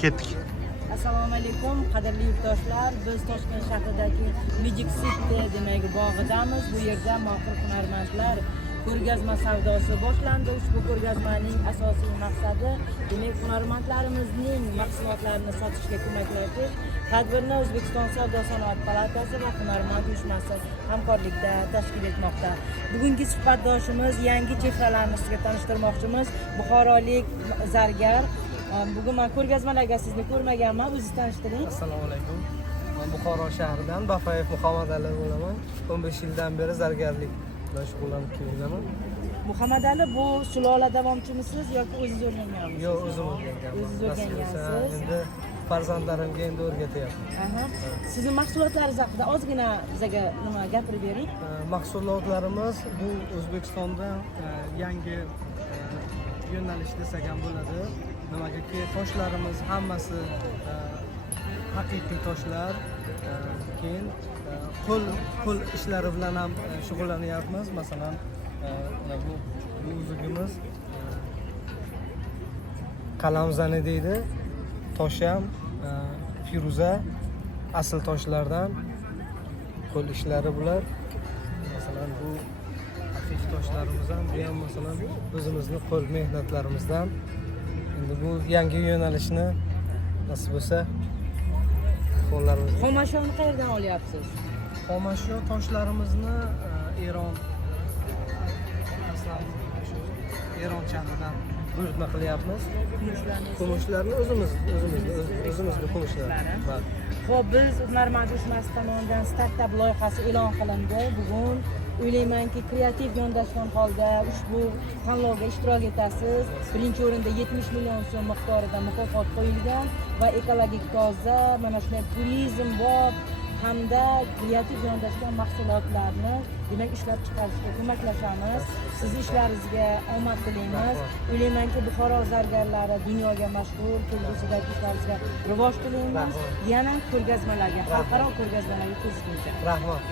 Ketdik. Assalomu alaykum qadrli yurtdoshlar. Biz Toshkent shahridagi Magic City demak bog'idamiz. Bu yerda mohir hunarmandlar ko'rgazma savdosi boshlandi. Ushbu ko'rgazmaning asosiy maqsadi demak hunarmandlarimizning mahsulotlarini sotishga ko'maklashish. Tadbirni O'zbekiston Savdo-sanoat palatasi va hunarmand uyushmasi hamkorlikda tashkil etmoqda. Bugungi suhbatdoshimiz yangi chehralarni sizga tanishtirmoqchimiz. Buxorolik zargar. Bugun men ko'rgazmalarga sizni ko'rmaganman, o'zingiz tanishtiring. Assalomu alaykum. Men Buxoro shahridan Bafayev Muhammad Ali bo'laman. 15 yildan beri zargarlik bilan shug'ullanib kelaman. Muhammad Ali, bu sulola davomchimisiz yoki o'zingiz o'rganganmisiz? Yo'q, o'zim o'rganganman. O'zingiz o'rgangansiz. Endi farzandlarimga endi o'rgatyapman. Aha. Sizning mahsulotlaringiz haqida ozgina bizga nima gapirib bering. Mahsulotlarimiz bu O'zbekistonda yangi yo'nalish desak ham bo'ladi. Nimagaki toshlarimiz hammasi haqiqiy toshlar. Keyin qo'l ishlari bilan ham shug'ullanyapmiz. Masalan, bu uzugimiz qalamzani deydi. Toshi ham firuza, asl toshlardan qo'l ishlari bular. Masalan, bu haqiqiy toshlarimiz ham, bu ham masalan o'zimizning qo'l mehnatlarimizdan. Endi bu yangi yo'nalishni nasib bo'lsa qo'llarimiz. Xomashyozni qayerdan olyapsiz? Xomashyo toshlarimizni Eron shahridan buyurtma qilyapmiz. Kumushlarni o'zimizning kumushlari. Xo'p, biz hunarmand uyushmasi tomonidan startup loyihasi e'lon qilindi. Bugun o'ylaymanki, kreativ yondashgan holda ushbu tanlovga ishtirok etasiz. Birinchi o'rinda 70 million so'm miqdorida mukofot qo'yilgan va ekologik toza, mana shunday turizmbob hamda kreativ yondashgan mahsulotlarni demak ishlab chiqarishga ko'maklashamiz. Siz ishlaringizga omad tilaymiz. O'ylaymanki, Buxoro zargarlari dunyoga mashhur, kelgusidagi ishlaringizga rivoj tilaymiz. Yana ko'rgazmalarga, xalqaro ko'rgazmalarga ko'rishguncha. Rahmat.